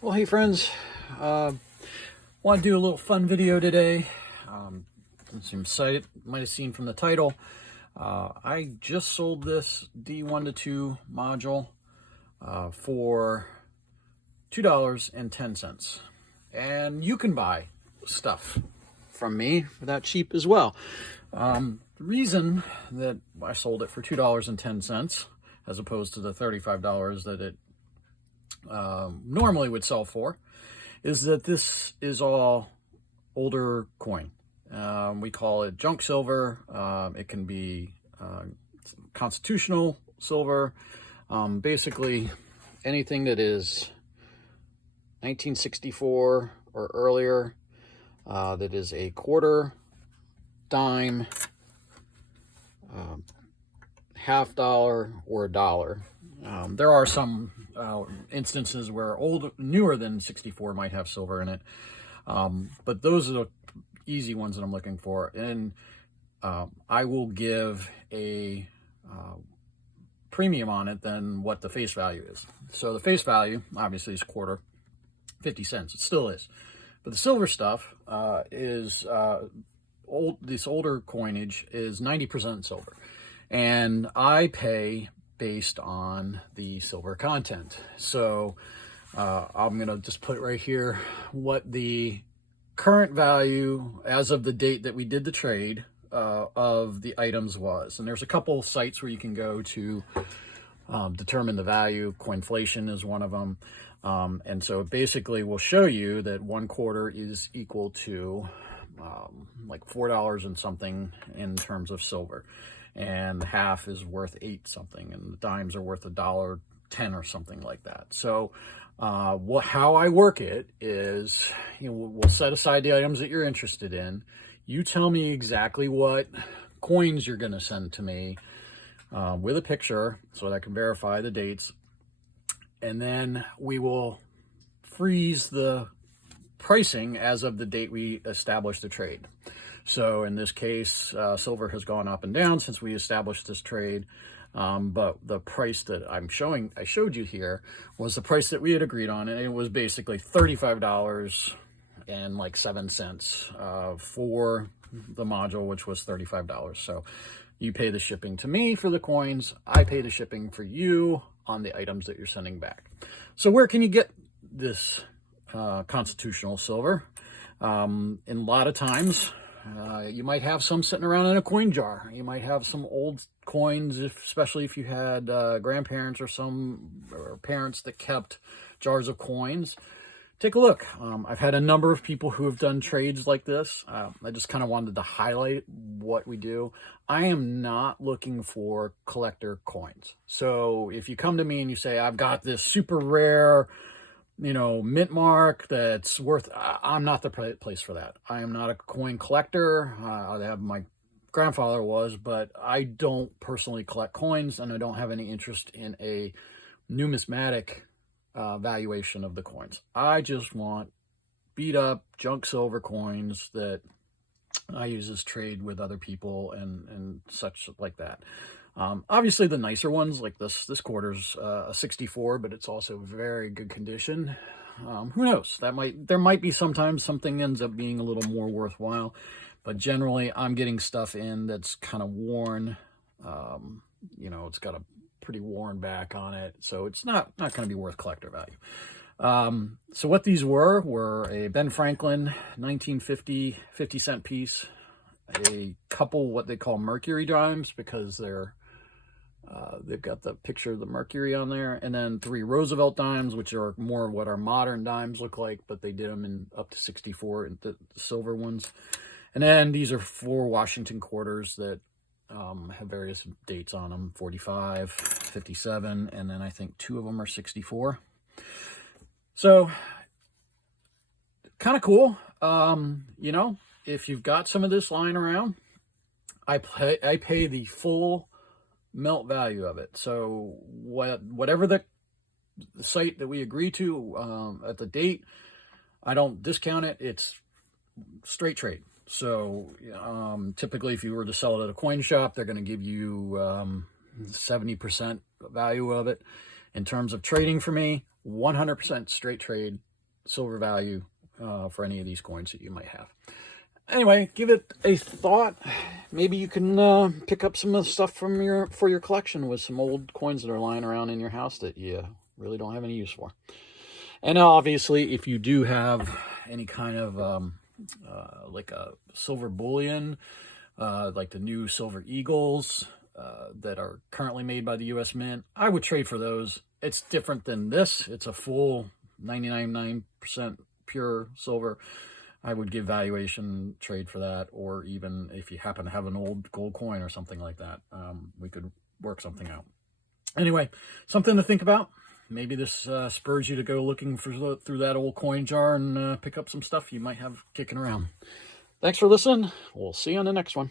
Well, hey friends, want to do a little fun video today. As you might have seen from the title, I just sold this D1-2 module for $2.10, and you can buy stuff from me for that cheap as well. The reason that I sold it for $2.10 as opposed to the $35 that it normally would sell for is that this is all older coin. We call it junk silver. It can be constitutional silver. Basically anything that is 1964 or earlier, that is a quarter, dime, half dollar, or a dollar. There are some instances where newer than 64 might have silver in it, but those are the easy ones that I'm looking for. And I will give a premium on it than what the face value is. So the face value obviously is quarter, 50 cents. It still is, but the silver stuff is this older coinage is 90% silver, and I pay based on the silver content. So I'm gonna just put right here what the current value as of the date that we did the trade of the items was. And there's a couple sites where you can go to determine the value. Coinflation is one of them. And so it basically will show you that 1/4 is equal to like $4 and something in terms of silver, and half is worth 8 something, and the dimes are worth $1.10 or something like that. So how I work it is, we'll set aside the items that you're interested in. You tell me exactly what coins you're going to send to me with a picture so that I can verify the dates, and then we will freeze the pricing as of the date we established the trade. So in this case, silver has gone up and down since we established this trade, but the price that I showed you here was the price that we had agreed on, and it was basically $35.07 for the module, which was $35. So you pay the shipping to me for the coins, I pay the shipping for you on the items that you're sending back. So where can you get this constitutional silver? In a lot of times, you might have some sitting around in a coin jar. You might have some old coins, especially if you had grandparents or parents that kept jars of coins. Take a look. I've had a number of people who have done trades like this. I just kind of wanted to highlight what we do. I am not looking for collector coins. So if you come to me and you say, I've got this super rare, mint mark that's worth, I'm not the place for that. I am not a coin collector. My grandfather was, but I don't personally collect coins, and I don't have any interest in a numismatic valuation of the coins. I just want beat up junk silver coins that I use as trade with other people and such like that. Obviously the nicer ones, like this quarter's a 64, but it's also very good condition. Who knows? There might be sometimes something ends up being a little more worthwhile, but generally I'm getting stuff in that's kind of worn. It's got a pretty worn back on it, so it's not going to be worth collector value. So what these were a Ben Franklin 1950 50-cent piece, a couple what they call mercury dimes, because they've got the picture of the mercury on there, and then 3 Roosevelt dimes, which are more what our modern dimes look like, but they did them in up to 64, the silver ones. And then these are 4 Washington quarters that have various dates on them, 45, 57, and then I think 2 of them are 64. So kind of cool. If you've got some of this lying around, I pay the full melt value of it. So whatever the site that we agree to at the date, I don't discount it. It's straight trade. So typically if you were to sell it at a coin shop, they're going to give you 70% value of it. In terms of trading for me, 100% straight trade. silver value for any of these coins that you might have. Anyway, give it a thought. Maybe you can pick up some of the stuff from for your collection with some old coins that are lying around in your house that you really don't have any use for. And obviously, if you do have any kind of like a silver bullion, like the new Silver Eagles that are currently made by the U.S. Mint, I would trade for those. It's different than this. It's a full 99% pure silver. I would give valuation trade for that, or even if you happen to have an old gold coin or something like that, we could work something out. Anyway, something to think about. Maybe this spurs you to go looking through that old coin jar and pick up some stuff you might have kicking around. Thanks for listening. We'll see you on the next one.